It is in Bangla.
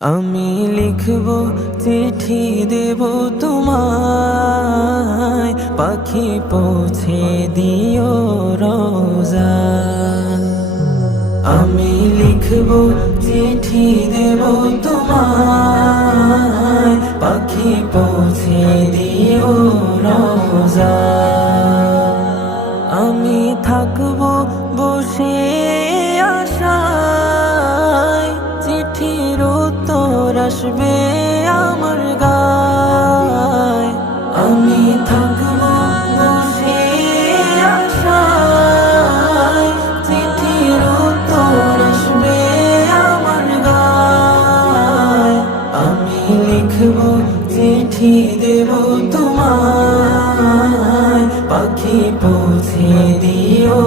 আমি লিখব চিঠি দেব তোমায়, পাখি পৌঁছে দিও রোজা। আমি লিখব চিঠি দেব তোমায়, পাখি পৌঁছে দিও রোজা। আমি থাকব বসে আশায়, চিঠির উত্তর আসবে আমার গায়। আমি থাকব বসে আশায়, চিঠির উত্তর আসবে আমার গায়। আমি লিখব চিঠি দেব তোমায়, পাখি পৌঁছে দিও।